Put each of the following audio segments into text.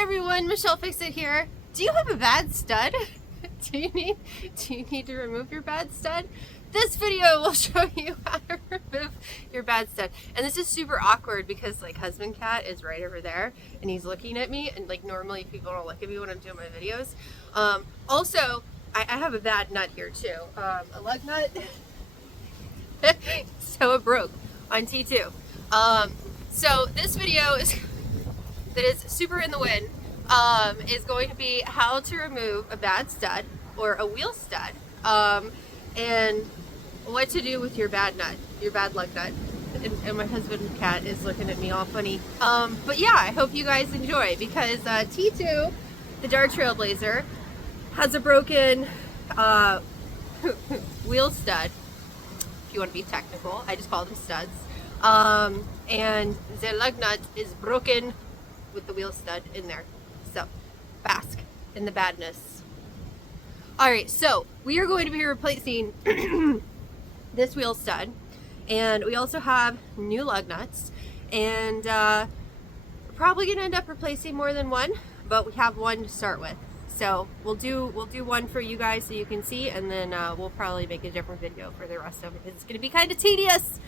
Hi everyone, Michelle Fixit here. Do you have a bad stud? Do you need to remove your bad stud? This video will show you how to remove your bad stud. And this is super awkward because like husband cat is right over there and he's looking at me, and like normally people don't look at me when I'm doing my videos. Also, I have a bad nut here too. A lug nut. So it broke on T2. So this video is that is super in the wind, is going to be how to remove a bad stud or a wheel stud, and what to do with your bad nut, your bad lug nut. And my husband cat is looking at me all funny. But yeah, I hope you guys enjoy, because T2, the Dart Trailblazer, has a broken wheel stud, if you want to be technical. I just call them studs. And the lug nut is broken with the wheel stud in there. So, bask in the badness. Alright, so we are going to be replacing this wheel stud, and we also have new lug nuts, and we're probably going to end up replacing more than one, but we have one to start with. So we'll do one for you guys so you can see, and then we'll probably make a different video for the rest of it because it's going to be kind of tedious.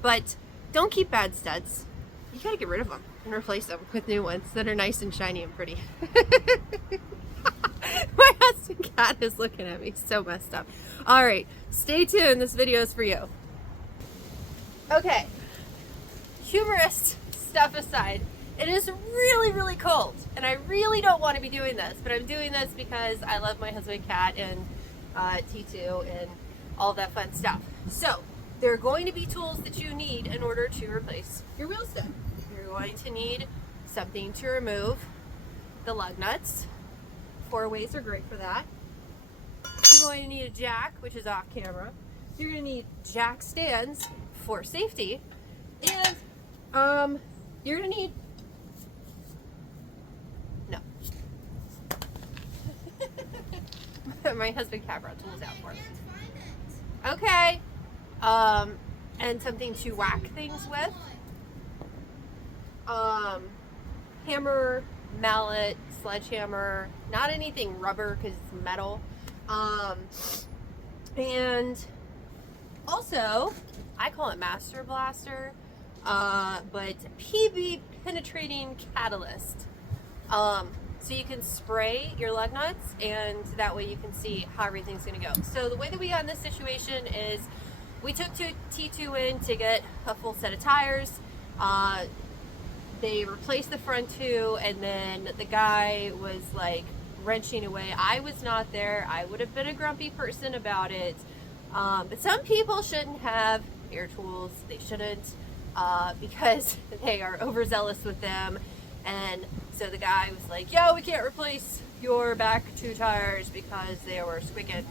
But don't keep bad studs. You gotta get rid of them and replace them with new ones that are nice and shiny and pretty. My husband cat is looking at me so messed up. Alright, stay tuned. This video is for you. Okay, humorous stuff aside, it is really, really cold, and I really don't want to be doing this, but I'm doing this because I love my husband cat and T2 and all that fun stuff. So, there are going to be tools that you need in order to replace your wheel stud. You're going to need something to remove the lug nuts. 4-ways are great for that. You're going to need a jack, which is off camera. You're going to need jack stands for safety. And you're going to need... No. My husband cat brought tools out for me. Okay. And something to whack things with. Hammer, mallet, sledgehammer, not anything rubber because it's metal. And also, I call it Master Blaster, but PB penetrating catalyst. So you can spray your lug nuts, and that way you can see how everything's going to go. So the way that we got in this situation is we took T2 in to get a full set of tires. They replaced the front two, and then the guy was like wrenching away. I was not there. I would have been a grumpy person about it. But some people shouldn't have air tools. They shouldn't, because they are overzealous with them. And so the guy was like, yo, we can't replace your back two tires because they were squeaking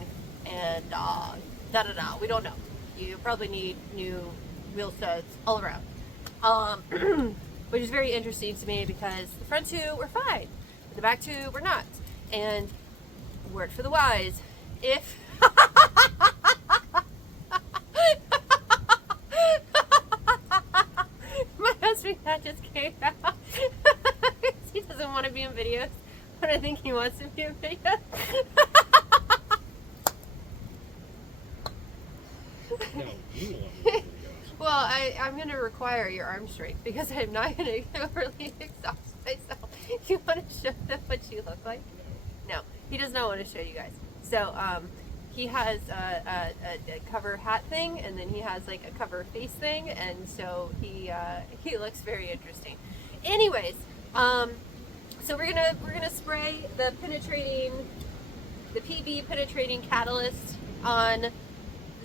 and da-da-da. We don't know. You probably need new wheel studs all around. Which is very interesting to me because the front two were fine, but the back two were not. And word for the wise, if my husband cat just came out. He doesn't want to be in videos, but I think he wants to be in videos. No, you want to do Well, I'm going to require your arm strength because I'm not going to overly exhaust myself. You want to show them what you look like? No, he does not want to show you guys. So, he has a cover hat thing, and then he has like a cover face thing, and so he looks very interesting. Anyways, so we're gonna spray the PB penetrating catalyst on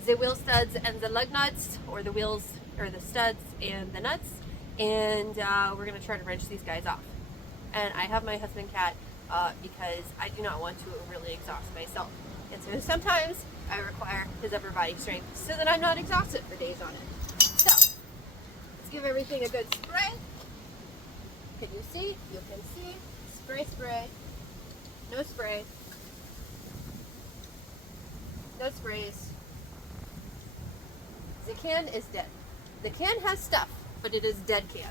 the wheel studs and the lug nuts, or the wheels, or the studs and the nuts, and we're going to try to wrench these guys off. And I have my husband cat because I do not want to really exhaust myself, and so sometimes I require his upper body strength so that I'm not exhausted for days on end. So let's give everything a good spray. Can you see? You can see. Spray. No spray. No sprays. The can is dead. The can has stuff, but it is dead can.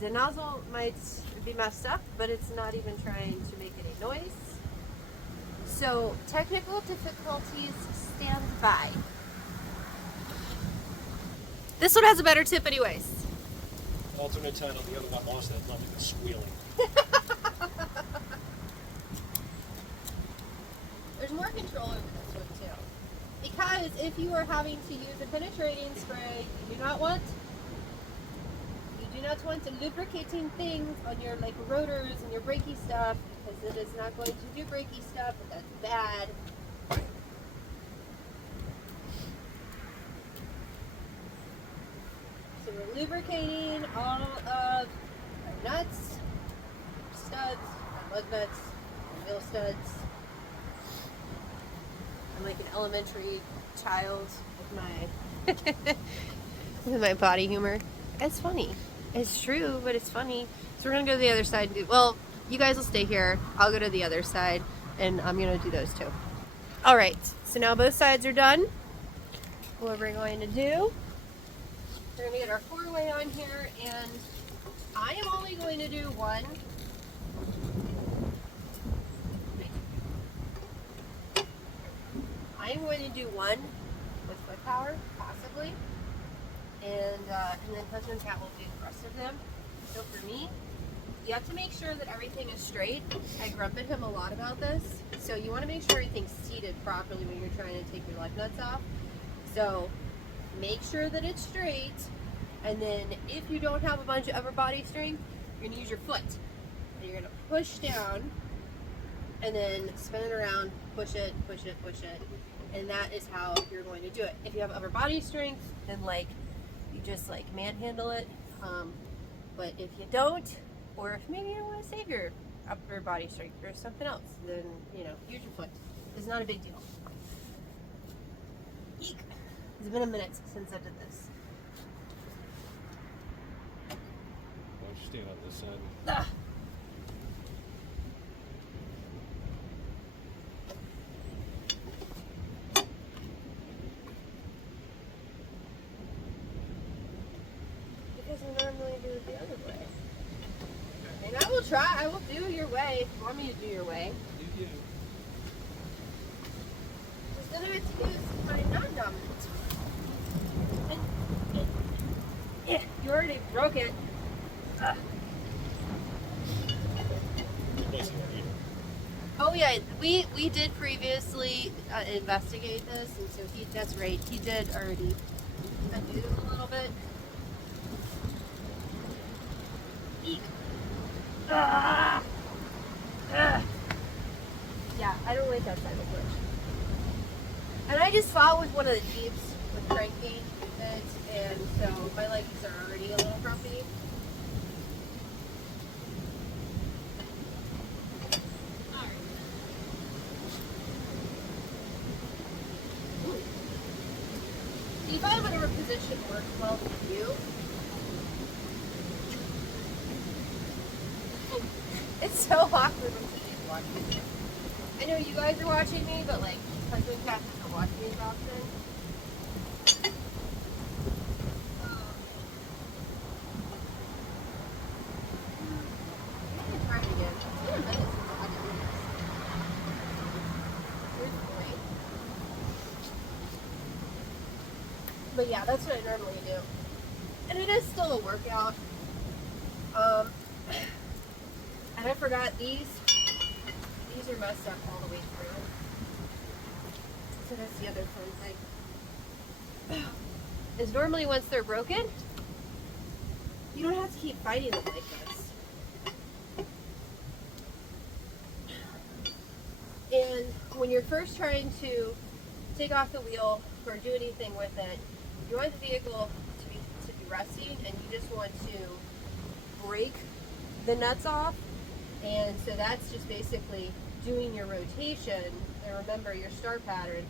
The nozzle might be messed up, but it's not even trying to make any noise. So technical difficulties stand by. This one has a better tip anyways. Alternate title, the other one lost that lovely squealing. There's more control over this one too. Because if you are having to use a penetrating spray, you do not want the lubricating things on your like rotors and your brakey stuff, because it is not going to do brakey stuff, and that's bad. So we're lubricating all of our nuts, studs, our lug nuts, our wheel studs. I'm like an elementary child with my with my body humor. It's funny. It's true, but it's funny. So we're gonna go to the other side and do, well, you guys will stay here. I'll go to the other side and I'm gonna do those too. All right, so now both sides are done. What we're going to do, we're gonna get our 4-way on here, and I am only going to do one. I am going to do one with foot power, possibly, and then husband Cat will do the rest of them. So for me, you have to make sure that everything is straight. I grumped him a lot about this. So you want to make sure everything's seated properly when you're trying to take your lug nuts off. So make sure that it's straight, and then if you don't have a bunch of upper body strength, you're going to use your foot. And you're going to push down, and then spin it around, push it, push it, push it. And that is how you're going to do it. If you have upper body strength, then like you just like manhandle it. But if you don't, or if maybe you don't want to save your upper body strength or something else, then you know, use your foot. It's not a big deal. Eek. It's been a minute since I did this. Why don't you stand on this side? Ah. Because we normally do it the other way. And I will try, I will do your way if you want me to do your way. Do you? Just then I have to use my non-dominant. Yeah, you already broke it. Replacing our heater. Oh yeah, we did previously investigate this, and so that's right, he did already undo a little bit. Eek. Ah. Ah. Yeah, I don't like that side of much. And I just fought with one of the Jeeps with cranking it, and so my legs are already a little grumpy. Do you find whatever position works well for you? It's so awkward when somebody's watching me. I know you guys are watching me, but like, husband Cat doesn't watch me as often. I'm gonna try it again. It's been a minute since I had to do this. Here's the point. But yeah, that's what I normally do. And it is still a workout. And I forgot these are messed up all the way through. So that's the other fun thing. Is normally once they're broken, you don't have to keep fighting them like this. And when you're first trying to take off the wheel or do anything with it, you want the vehicle to be resting, and you just want to break the nuts off. And so that's just basically doing your rotation, and remember your start pattern,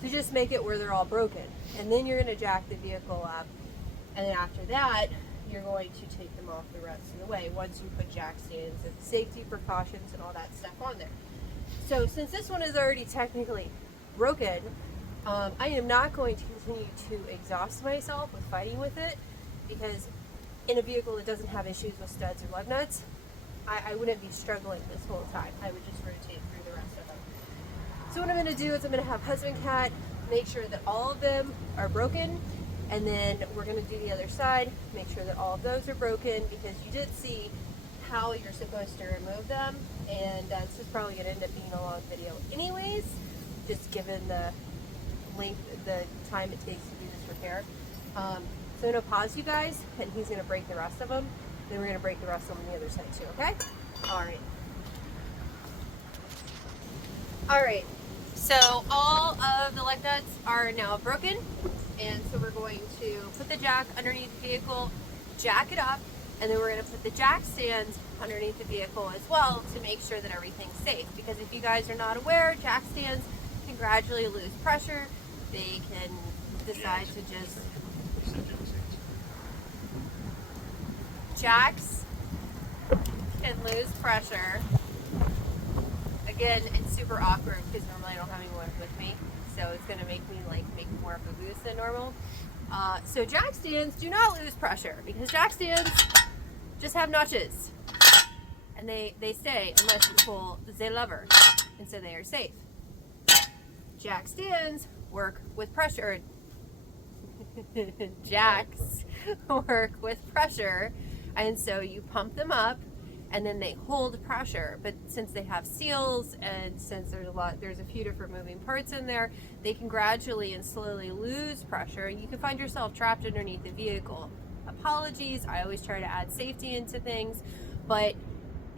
to just make it where they're all broken. And then you're going to jack the vehicle up, and then after that you're going to take them off the rest of the way once you put jack stands and safety precautions and all that stuff on there. So since this one is already technically broken, I am not going to continue to exhaust myself with fighting with it, because in a vehicle that doesn't have issues with studs or lug nuts, I wouldn't be struggling this whole time. I would just rotate through the rest of them. So what I'm going to do is I'm going to have husband cat make sure that all of them are broken, and then we're going to do the other side, make sure that all of those are broken, because you did see how you're supposed to remove them, and this is probably going to end up being a long video anyways, just given the length, the time it takes to do this repair. So I'm going to pause you guys, and he's going to break the rest of them, then we're going to break the rest of them on the other side too, okay? Alright. Alright. So all of the lug nuts are now broken, and so we're going to put the jack underneath the vehicle, jack it up, and then we're going to put the jack stands underneath the vehicle as well to make sure that everything's safe. Because if you guys are not aware, jack stands can gradually lose pressure. They can decide to just... Jacks can lose pressure. Again, it's super awkward because normally I don't have anyone with me, so it's going to make me make more of a boost than normal. So jack stands do not lose pressure because jack stands just have notches, and they stay unless you pull the lever, and so they are safe. Jack stands work with pressure. Jacks work with pressure, and so you pump them up and then they hold pressure. But since they have seals, and since there's a few different moving parts in there, they can gradually and slowly lose pressure, and you can find yourself trapped underneath the vehicle. Apologies, I always try to add safety into things, but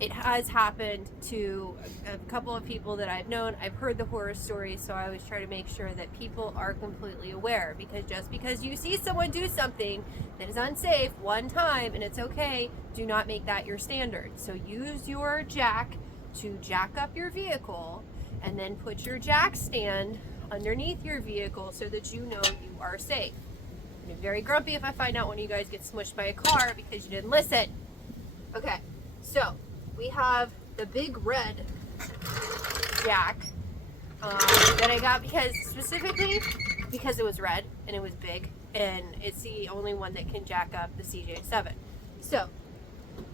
it has happened to a couple of people that I've known. I've heard the horror stories, so I always try to make sure that people are completely aware, because just because you see someone do something that is unsafe one time and it's okay, do not make that your standard. So use your jack to jack up your vehicle, and then put your jack stand underneath your vehicle so that you know you are safe. I'm very grumpy if I find out one of you guys gets smushed by a car because you didn't listen. Okay, so we have the big red jack that I got specifically because it was red and it was big, and it's the only one that can jack up the CJ7. So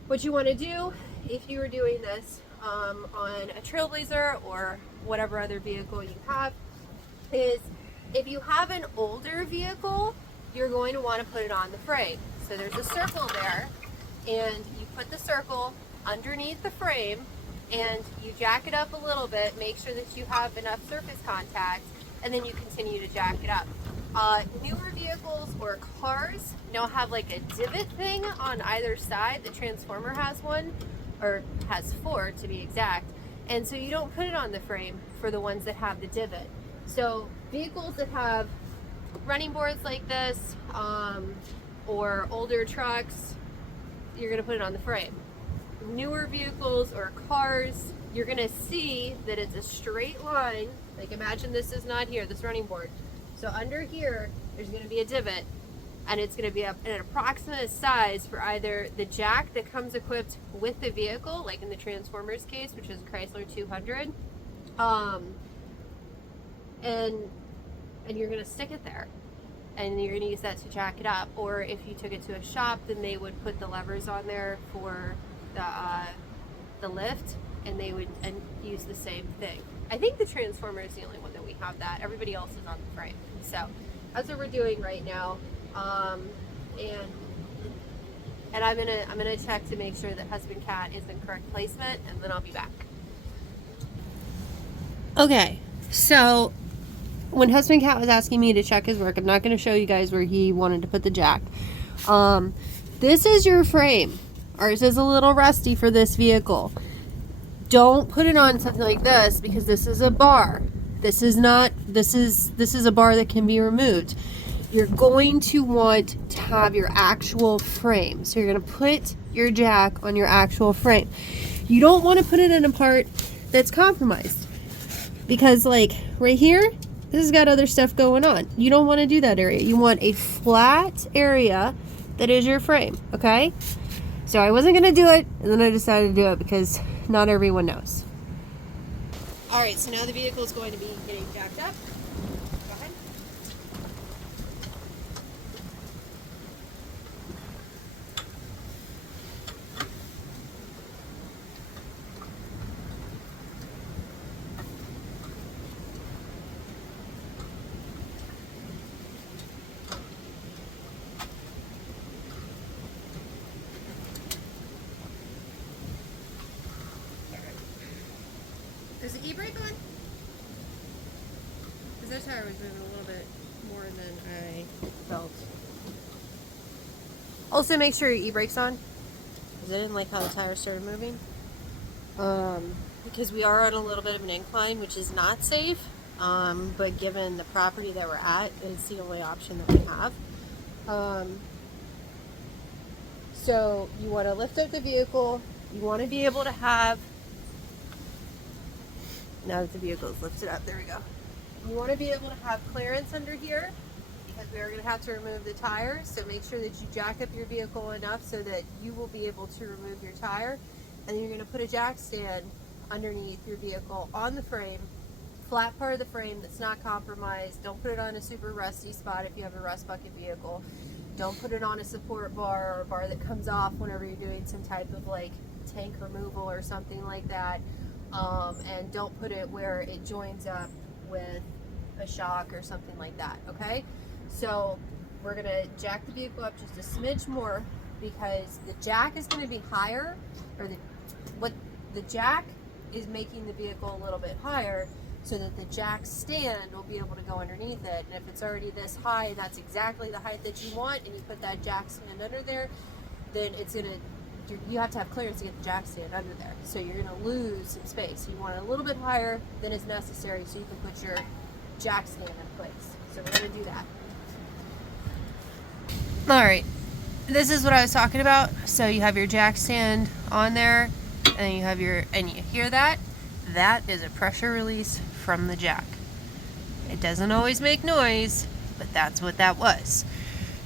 what you want to do if you are doing this on a Trailblazer or whatever other vehicle you have is, if you have an older vehicle, you're going to want to put it on the frame. So there's a circle there, and you put the circle underneath the frame, and you jack it up a little bit, make sure that you have enough surface contact, and then you continue to jack it up. Newer vehicles or cars now have like a divot thing on either side. The Transformer has one, or has 4 to be exact, and so you don't put it on the frame for the ones that have the divot. So vehicles that have running boards like this, or older trucks, you're going to put it on the frame. Newer vehicles or cars, you're going to see that it's a straight line. Like, imagine this is not here, this running board. So under here, there's going to be a divot, and it's going to be an approximate size for either the jack that comes equipped with the vehicle, like in the Transformers case, which is Chrysler 200, and you're going to stick it there, and you're going to use that to jack it up. Or if you took it to a shop, then they would put the levers on there for the lift, and they would use the same thing. I think the Transformer is the only one that we have that. Everybody else is on the frame. So that's what we're doing right now, and I'm gonna check to make sure that husband cat is in correct placement, and then I'll be back. Okay, so when husband cat was asking me to check his work, I'm not going to show you guys where he wanted to put the jack. This is your frame. Ours is a little rusty for this vehicle. Don't put it on something like this, because this is a bar. This is a bar that can be removed. You're going to want to have your actual frame. So you're going to put your jack on your actual frame. You don't want to put it in a part that's compromised, because like right here, this has got other stuff going on. You don't want to do that area. You want a flat area that is your frame, okay? So I wasn't going to do it, and then I decided to do it because not everyone knows. All right, so now the vehicle is going to be getting jacked up. Go ahead. Is the e-brake on? Because that tire was moving a little bit more than I felt. Also, make sure your e-brake's on. Because I didn't like how the tire started moving. Because we are on a little bit of an incline, which is not safe. But given the property that we're at, it's the only option that we have. So you want to lift up the vehicle. You want to be able to have, now that the vehicle is lifted up, there we go. You want to be able to have clearance under here because we are going to have to remove the tire. So make sure that you jack up your vehicle enough so that you will be able to remove your tire. And then you're going to put a jack stand underneath your vehicle on the frame, flat part of the frame that's not compromised. Don't put it on a super rusty spot if you have a rust bucket vehicle. Don't put it on a support bar or a bar that comes off whenever you're doing some type of like tank removal or something like that. And don't put it where it joins up with a shock or something like that, okay? So we're gonna jack the vehicle up just a smidge more because the jack is gonna be higher, or the jack is making the vehicle a little bit higher so that the jack stand will be able to go underneath it. And if it's already this high and that's exactly the height that you want, and you put that jack stand under there, then it's gonna, you have to have clearance to get the jack stand under there. So you're gonna lose some space. You want it a little bit higher than is necessary so you can put your jack stand in place. So we're gonna do that. All right, this is what I was talking about. So you have your jack stand on there, and you have and you hear that? That is a pressure release from the jack. It doesn't always make noise, but that's what that was.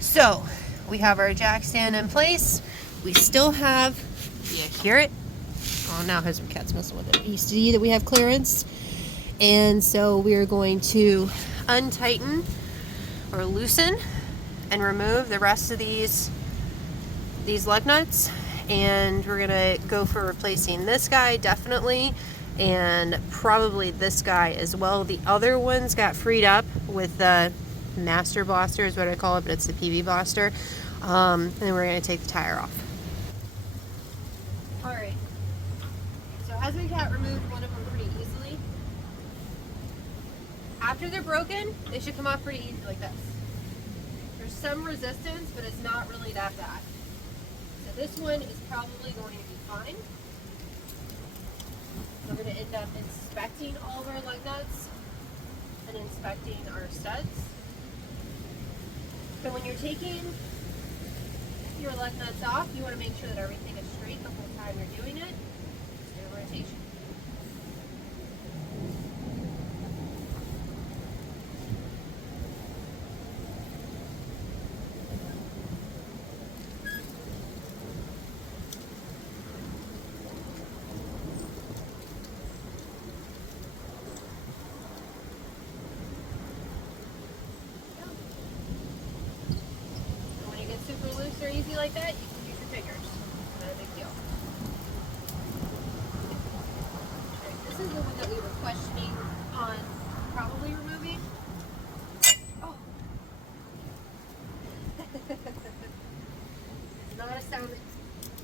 So we have our jack stand in place. We still have, you hear it? Oh, now husband cat's messing with it. You see that we have clearance. And so we're going to untighten or loosen and remove the rest of these lug nuts. And we're gonna go for replacing this guy definitely, and probably this guy as well. The other ones got freed up with the Master Blaster is what I call it, but it's the PV Blaster. And then we're gonna take the tire off. All right, so husband cat removed one of them pretty easily. After they're broken, they should come off pretty easy like this. There's some resistance, but it's not really that bad. So this one is probably going to be fine. We're going to end up inspecting all of our lug nuts and inspecting our studs. So when you're taking your lug nuts off, you want to make sure that everything is straight the whole time you're doing it. Just do a rotation. Super loose or easy like that, you can use your fingers. Not a big deal. Okay, this is the one that we were questioning on probably removing. Oh. It's not a sound that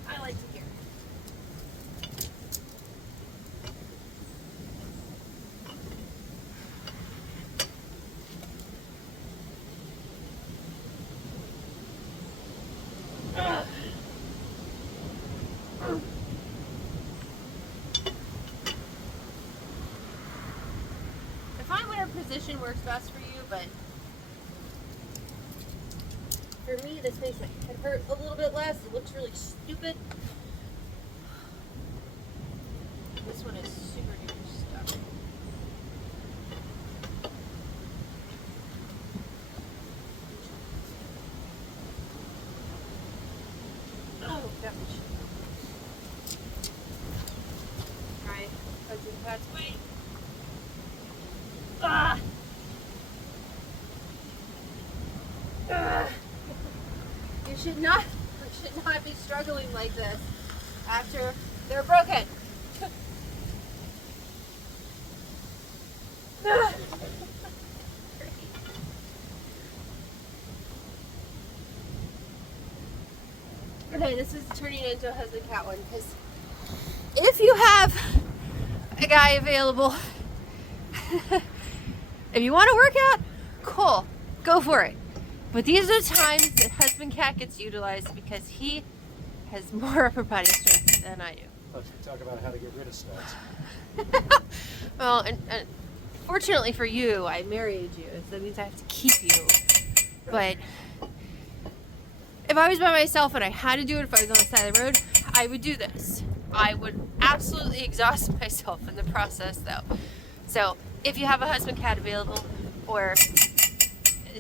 I like to hear. Find whatever position works best for you, but for me, this makes my head hurt a little bit less. It looks really stupid. This one is super duper stuck. Oh gosh. Alright, let's do the cat's weight. Ah. You should not be struggling like this after they're broken. Okay, this is turning into a husband cat one because if you have a guy available. If you want to work out, cool, go for it. But these are the times that husband cat gets utilized because he has more upper body strength than I do. Let's talk about how to get rid of studs. Well, and fortunately for you, I married you, so that means I have to keep you. But if I was by myself and I had to do it, if I was on the side of the road, I would do this. I would absolutely exhaust myself in the process, though. So if you have a husband cat available, or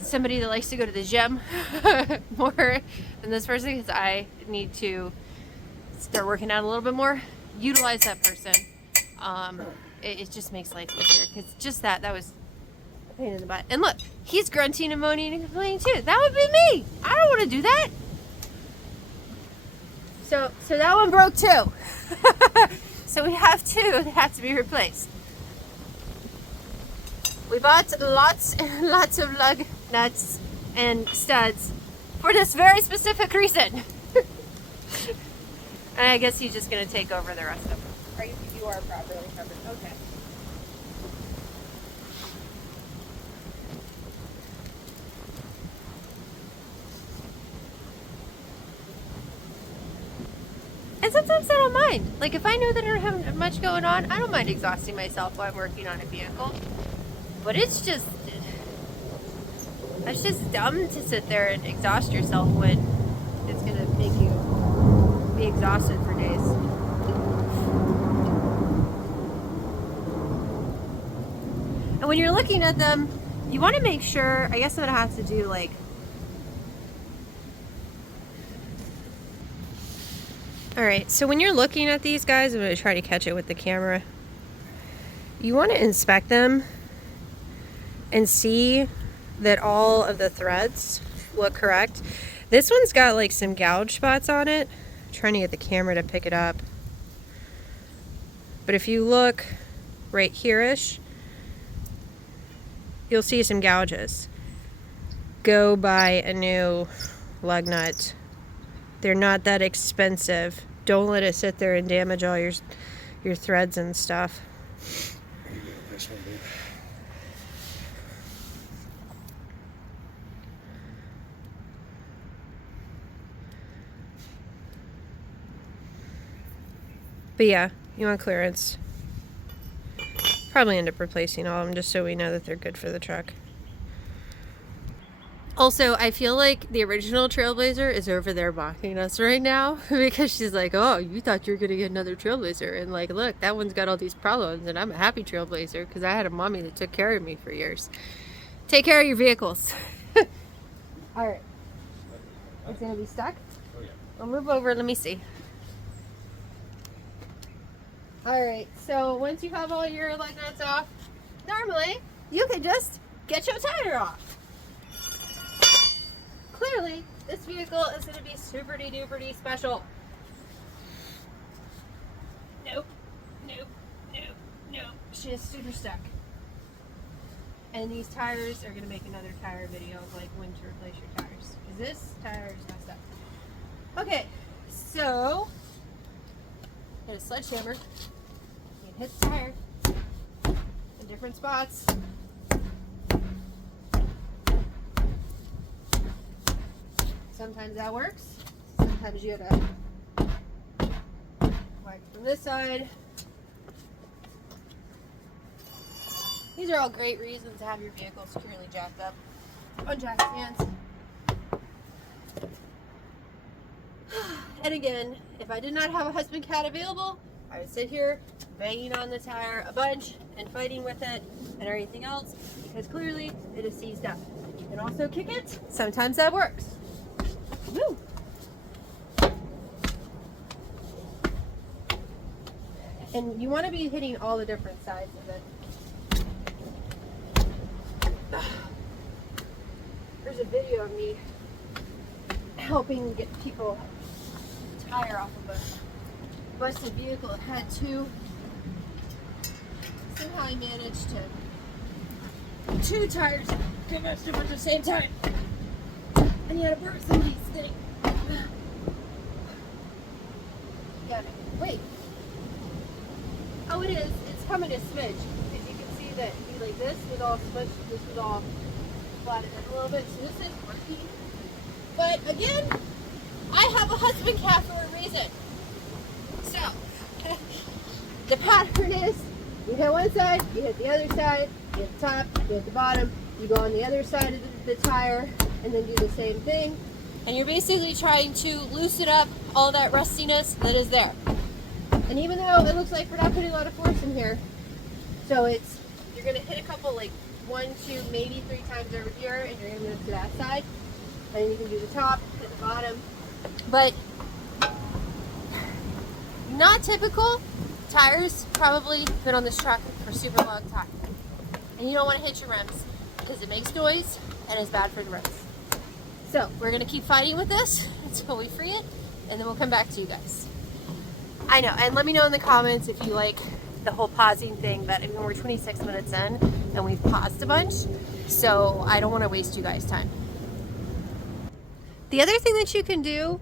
somebody that likes to go to the gym more than this person, because I need to start working out a little bit more, utilize that person. It just makes life easier, because just that was a pain in the butt. And look, he's grunting and moaning and complaining too. That would be me. I don't want to do that. So that one broke too. So we have two that have to be replaced. We bought lots and lots of lug nuts and studs for this very specific reason. And I guess he's just going to take over the rest of them. You are properly covered. Okay. And sometimes I don't mind. Like, if I know that I don't have much going on, I don't mind exhausting myself while I'm working on a vehicle. But it's just dumb to sit there and exhaust yourself when it's going to make you be exhausted for days. And when you're looking at them, you want to make sure, I guess I'm going to have to do like, alright, so when you're looking at these guys, I'm going to try to catch it with the camera. You want to inspect them and see that all of the threads look correct. This one's got like some gouge spots on it. I'm trying to get the camera to pick it up. But if you look right here-ish, you'll see some gouges. Go buy a new lug nut. They're not that expensive. Don't let it sit there and damage all your threads and stuff. This one, babe. But yeah, you want clearance. Probably end up replacing all of them just so we know that they're good for the truck. Also, I feel like the original Trailblazer is over there mocking us right now because she's like, oh, you thought you were going to get another Trailblazer. And like, look, that one's got all these problems and I'm a happy Trailblazer because I had a mommy that took care of me for years. Take care of your vehicles. All right. It's going to be stuck? Oh, yeah. I'll move over. Let me see. Alright, so once you have all your lug nuts off, normally you could just get your tire off. Clearly, this vehicle is going to be super-duper special. Nope, nope, nope, nope. She is super stuck. And these tires are going to make another tire video of like when to replace your tires. Because this tire is messed up. Okay, so get a sledgehammer. Hit the tire in different spots. Sometimes that works. Sometimes you gotta wipe from this side. These are all great reasons to have your vehicle securely jacked up on jack stands. And again, if I did not have a husband cat available, I would sit here banging on the tire a bunch and fighting with it and everything else because clearly it is seized up. You can also kick it. Sometimes that works. Woo! And you want to be hitting all the different sides of it. There's a video of me helping get people the tire off of a busted vehicle. It had two. Somehow I managed to two tires come out at the same time, and you had to burn somebody's thing. Yeah, wait. Oh, it is. It's coming a smidge because you can see that like this was all smushed, this was all flattened in a little bit. So this is working. But again, I have a husband calf for a reason. So the pattern is you hit one side, you hit the other side, you hit the top, you hit the bottom, you go on the other side of the tire and then do the same thing. And you're basically trying to loosen up all that rustiness that is there. And even though it looks like we're not putting a lot of force in here, so you're gonna hit a couple, like 1, 2, maybe 3 times over here, and you're gonna move to that side. And then you can do the top, hit the bottom. But not typical. Tires probably been on this truck for a super long time. And you don't want to hit your rims because it makes noise and it's bad for the rims. So we're gonna keep fighting with this until we free it, and then we'll come back to you guys. I know, and let me know in the comments if you like the whole pausing thing, but I mean, we're 26 minutes in and we've paused a bunch, so I don't want to waste you guys' time. The other thing that you can do,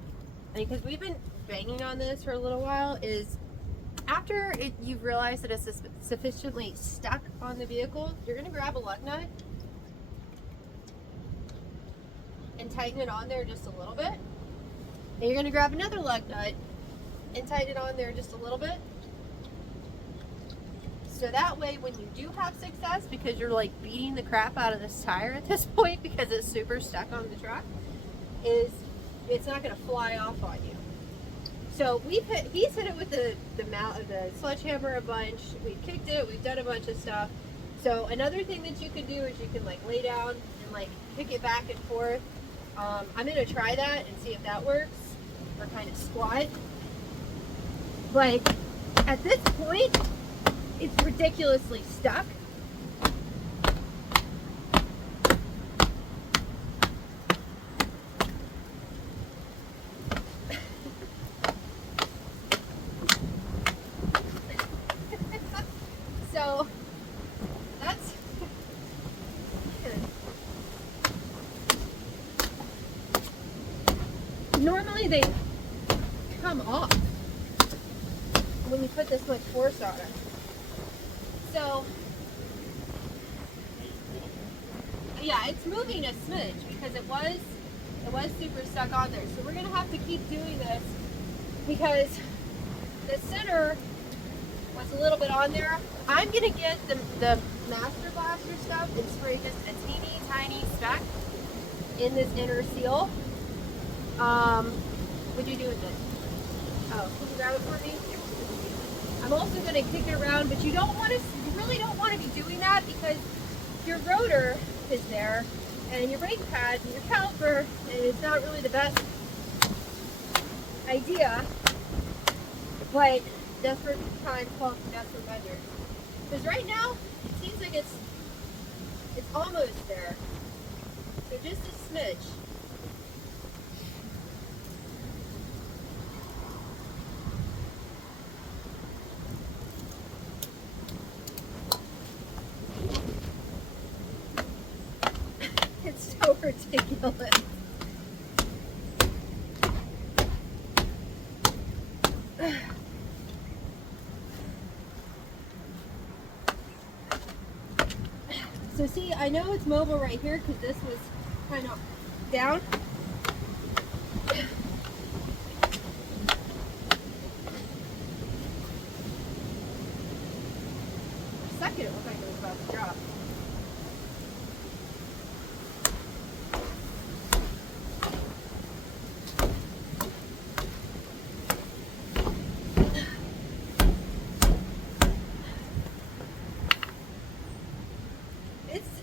because we've been banging on this for a little while, is after you've realized that it's sufficiently stuck on the vehicle, you're going to grab a lug nut and tighten it on there just a little bit. And you're going to grab another lug nut and tighten it on there just a little bit. So that way when you do have success, because you're like beating the crap out of this tire at this point because it's super stuck on the truck, it's not going to fly off on you. So he's hit it with the sledgehammer a bunch. We've kicked it, we've done a bunch of stuff. So another thing that you can do is you can like lay down and like kick it back and forth. I'm going to try that and see if that works, or kind of squat. But at this point, it's ridiculously stuck. So that's normally they come off when you put this much force on it. So yeah, it's moving a smidge because it was super stuck on there. So we're gonna have to keep doing this because the center was a little bit on there. I'm gonna get the Master Blaster stuff and spray just a teeny tiny speck in this inner seal. What'd you do with this? Oh, can you grab it for me? I'm also gonna kick it around, but you really don't want to be doing that because your rotor is there and your brake pad and your caliper, and it's not really the best idea. But desperate times call for desperate measures. Because right now, it seems like it's almost there. So just a smidge. It's so ridiculous. So see, I know it's mobile right here because this was kind of down. For a second, it looked like it was about to drop.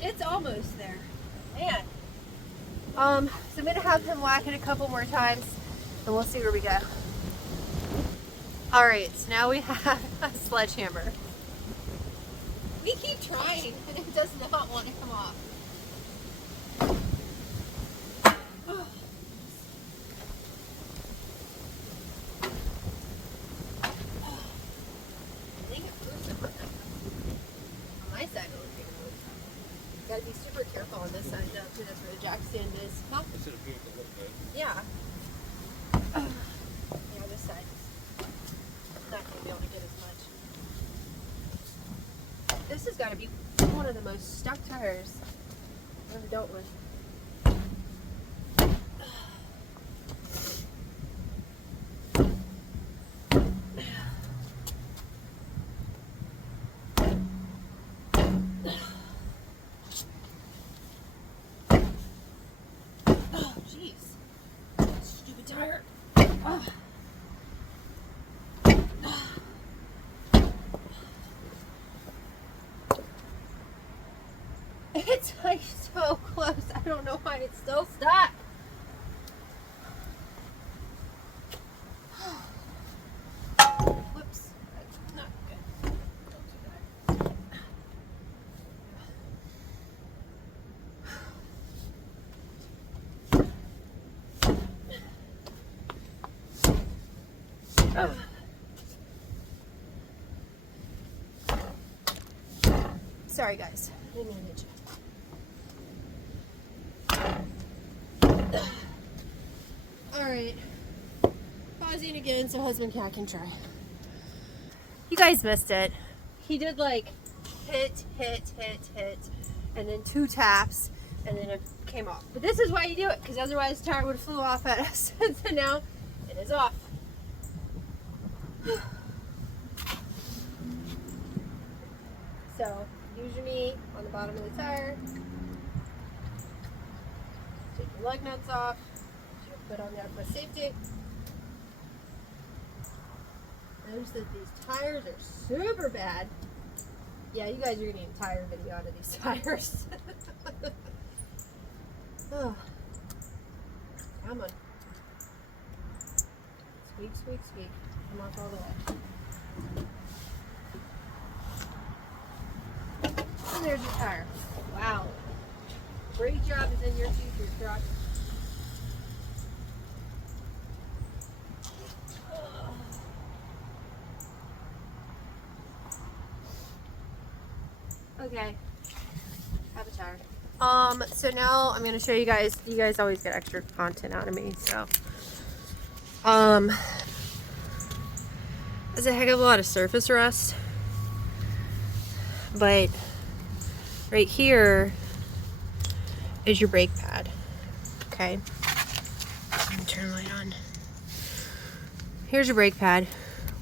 It's almost there, man. So I'm gonna have him whack it a couple more times, and we'll see where we go. All right, so now we have a sledgehammer. We keep trying, and it does not want to come off. I think it proves it. On my side, gotta be super careful on this side though, because that's where the jack stand is. Huh? It's in a booth a little bit. Yeah. Yeah, this side is not gonna be able to get as much. This has got to be one of the most stuck tires I've ever dealt with. Oh, jeez. Stupid tire. Oh. It's like so close. I don't know why it's still stuck. Whoops. That's not good. Don't do that. Sorry guys. I didn't mean to. Alright. Pausing again so husband cat can try. You guys missed it. He did like hit, and then 2 taps, and then it came off. But this is why you do it, because otherwise the tire would have flew off at us. So now it is off. So use your knee on the bottom of the tire. Take your lug nuts off. Put on that for safety. Notice that these tires are super bad. Yeah, you guys are gonna need a tire video out of these tires. Oh. Come on. Squeak, squeak, squeak. Come off all the way. And there's your tire. Wow. Great job is in your future, truck. Okay, have a tire. So now I'm gonna show you guys. You guys always get extra content out of me, so there's a heck of a lot of surface rust, but right here is your brake pad. Okay, let me turn the light on. Here's your brake pad.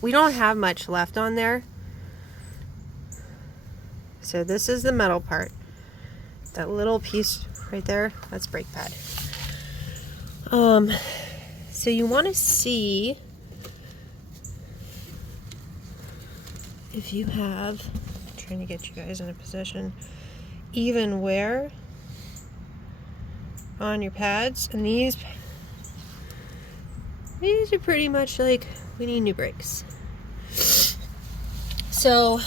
We don't have much left on there. So this is the metal part. That little piece right there, that's brake pad. So you want to see if you have, I'm trying to get you guys in a position, even wear on your pads. And these are pretty much like, we need new brakes. So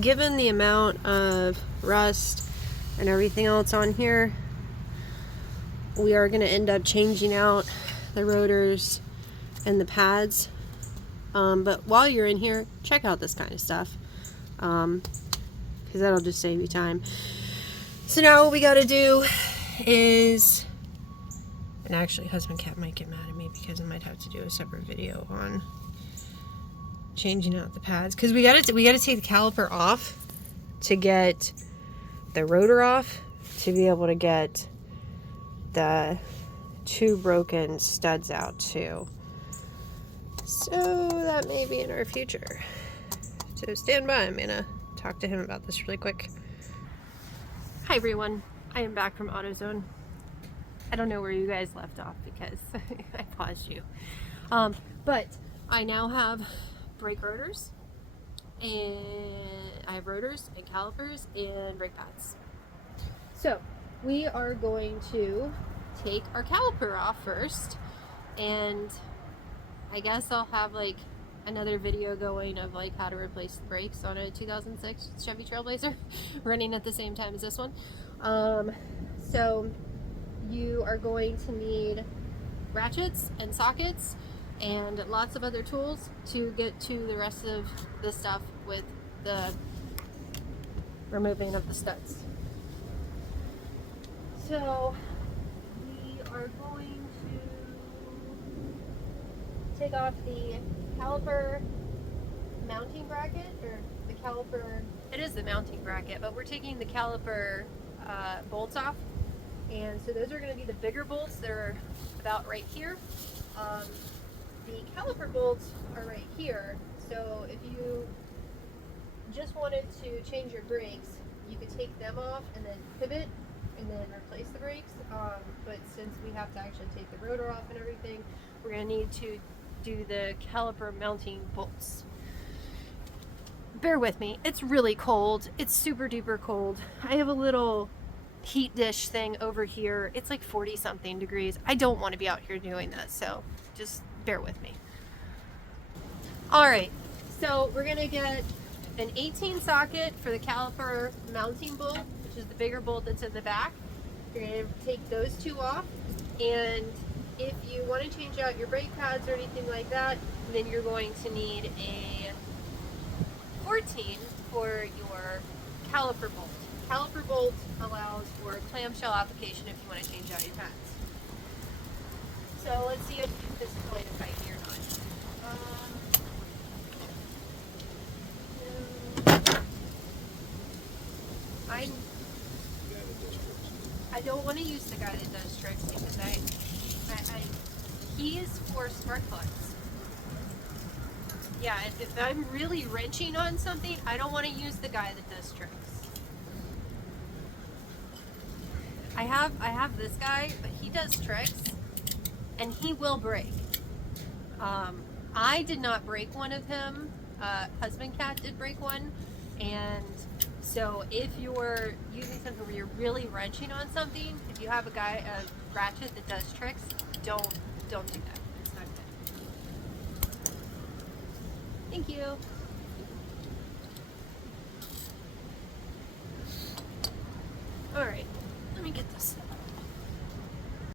given the amount of rust and everything else on here, we are going to end up changing out the rotors and the pads. But while you're in here, check out this kind of stuff, because that'll just save you time. So now what we got to do is, and actually husband cat might get mad at me because I might have to do a separate video on changing out the pads, because we got to take the caliper off to get the rotor off, to be able to get the 2 broken studs out too. So that may be in our future. So stand by. I'm gonna talk to him about this really quick. Hi everyone, I am back from AutoZone. I don't know where you guys left off because I paused you. But I now have brake rotors, and I have rotors and calipers and brake pads. So we are going to take our caliper off first, and I guess I'll have like another video going of like how to replace the brakes on a 2006 Chevy Trailblazer running at the same time as this one. So you are going to need ratchets and sockets and lots of other tools to get to the rest of the stuff with the removing of the studs. So we are going to take off the caliper mounting bracket, or caliper, it is the mounting bracket, but we're taking the caliper bolts off. And so those are going to be the bigger bolts that are about right here. The caliper bolts are right here. So if you just wanted to change your brakes, you could take them off and then pivot and then replace the brakes. But since we have to actually take the rotor off and everything, we're going to need to do the caliper mounting bolts. Bear with me, it's really cold. It's super duper cold. I have a little heat dish thing over here. It's like 40 something degrees. I don't want to be out here doing this, so just bear with me. All right, so we're gonna get an 18 socket for the caliper mounting bolt, which is the bigger bolt that's in the back. You're gonna take those two off, and if you want to change out your brake pads or anything like that, then you're going to need a 14 for your caliper bolt. Caliper bolt allows for clamshell application if you want to change out your pads. So let's see if this is going to fight me or not. I don't want to use the guy that does tricks because he is for spark plugs. Yeah, if I'm really wrenching on something, I don't want to use the guy that does tricks. I have this guy, but he does tricks, and he will break. I did not break one of him. Husband Cat did break one, and so if you're using something where you're really wrenching on something, if you have a ratchet that does tricks, don't do that. It's not good. Thank you.